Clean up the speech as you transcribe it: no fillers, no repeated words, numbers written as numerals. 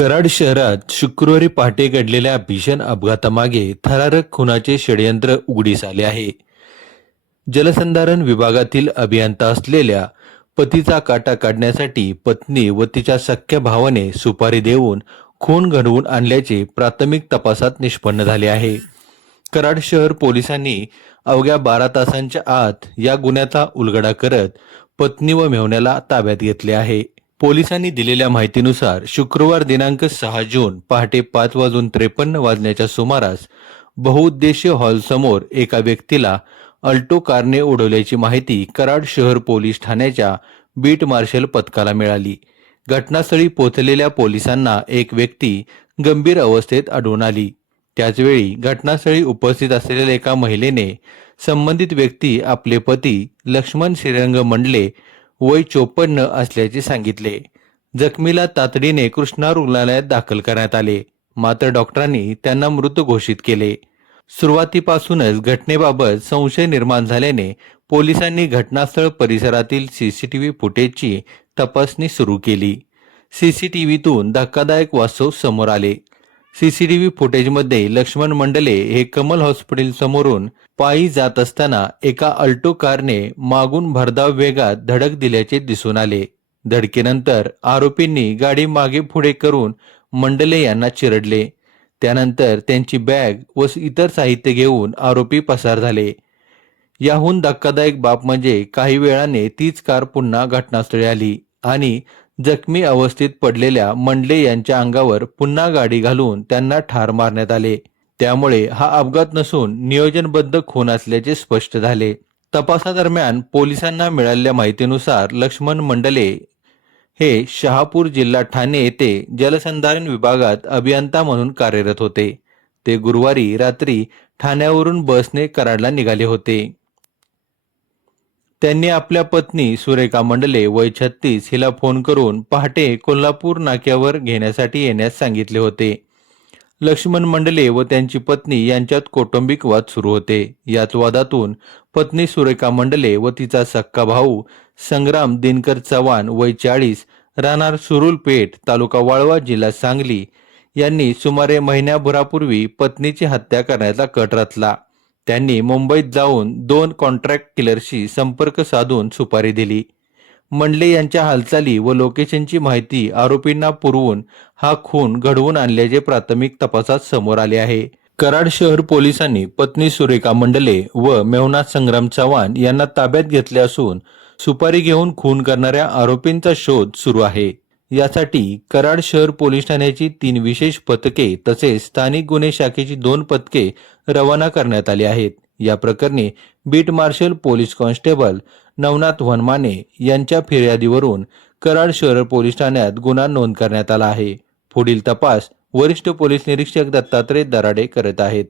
कराड शहरात शुक्रवारी पहाटे घडलेल्या भीषण अपघातामागे थरारक खुनाचे षडयंत्र उघडीस आले आहे. जलसंधारण विभागातील अभियंता असलेल्या पतीचा काटा काढण्यासाठी पत्नी व तिच्या सख्ख्या भावाने सुपारी देऊन खून घडवून आणल्याचे प्राथमिक तपासात निष्पन्न झाले आहे. कराड शहर पोलिसांनी अवघ्या 12 तासांच्या आत या गुन्ह्याचा उलगडा करत पत्नी व मेहुण्याला ताब्यात घेतले आहे. पोलिसांनी दिलेल्या माहितीनुसार शुक्रवार दिनांक 6 जून पहाटे 5:53 सुमारास बहुउद्देशीय हॉलसमोर एका व्यक्तीला अल्टो कारने उडवल्याची माहिती कराड शहर पोलीस ठाण्याच्या बीट मार्शल पथकाला मिळाली. घटनास्थळी पोहोचलेल्या पोलिसांना एक व्यक्ती गंभीर अवस्थेत आढळून आली. त्याचवेळी घटनास्थळी उपस्थित असलेल्या एका महिलेने संबंधित व्यक्ती आपले पती लक्ष्मण श्रीरंग मंडले वय 54 असल्याचे सांगितले. जखमीला तातडीने कृष्णा रुग्णालयात दाखल करण्यात आले, मात्र डॉक्टरांनी त्यांना मृत घोषित केले. सुरुवातीपासूनच घटनेबाबत संशय निर्माण झाल्याने पोलिसांनी घटनास्थळ परिसरातील सीसीटीव्ही फुटेजची तपासणी सुरू केली. सीसीटीव्हीतून धक्कादायक वास्तव समोर आले. सीसीटीव्ही फुटेजमध्ये लक्ष्मण मंडले हे कमल हॉस्पिटल समोरून पायी जात असताना एका अल्टो कारने मागून भरधाव वेगात धडक दिल्याचे दिसून आले. धडकेनंतर आरोपींनी गाडी मागे पुढे करून मंडले यांना चिरडले. त्यानंतर त्यांची बॅग व इतर साहित्य घेऊन आरोपी पसार झाले. याहून धक्कादायक बाब म्हणजे काही वेळाने तीच कार पुन्हा घटनास्थळी आली आणि जखमी अवस्थेत पडलेल्या मंडले यांच्या अंगावर पुन्हा गाडी घालून त्यांना ठार मारण्यात आले. त्यामुळे हा अपघात नसून नियोजनबद्ध खून असल्याचे स्पष्ट झाले. तपासादरम्यान पोलिसांना मिळालेल्या माहितीनुसार लक्ष्मण मंडले हे शहापूर जिल्हा ठाणे येथे जलसंधारण विभागात अभियंता म्हणून कार्यरत होते. ते गुरुवारी रात्री ठाण्यावरून बसने कराडला निघाले होते. त्यांनी आपल्या पत्नी सुरेखा मंडले वय 36 हिला फोन करून पहाटे कोल्हापूर नाक्यावर घेण्यासाठी येण्यास सांगितले होते. लक्ष्मण मंडले व त्यांची पत्नी यांच्यात कौटुंबिक वाद सुरू होते. याच वादातून पत्नी सुरेखा मंडले व तिचा सक्का भाऊ संग्राम दिनकर चव्हाण वय 40 राहणार सुरुलपेठ तालुका वाळवा जिल्हा सांगली यांनी सुमारे महिन्याभरापूर्वी पत्नीची हत्या करण्याचा कट रचला. त्यांनी मुंबईत जाऊन 2 कॉन्ट्रॅक्ट किलरशी संपर्क साधून सुपारी दिली. मंडले यांच्या हालचाली व लोकेशनची माहिती आरोपींना पुरवून हा खून घडवून आणल्याचे प्राथमिक तपासात समोर आले आहे. कराड शहर पोलिसांनी पत्नी सुरेखा मंडले व मेहुणा संग्राम चव्हाण यांना ताब्यात घेतले असून सुपारी घेऊन खून करणाऱ्या आरोपींचा शोध सुरू आहे. यासाठी कराड शहर पोलीस ठाण्याची 3 विशेष पथके तसेच स्थानिक गुन्हे शाखेची 2 पथके रवाना करण्यात आली आहेत. या प्रकरणी beat marshal police constable Navnath Wanmane यांच्या फिर्यादीवरून कराड शहर पोलीस ठाण्यात गुन्हा नोंद करण्यात आला आहे. पुढील तपास वरिष्ठ पोलीस निरीक्षक दत्तात्रय दराडे करत आहेत.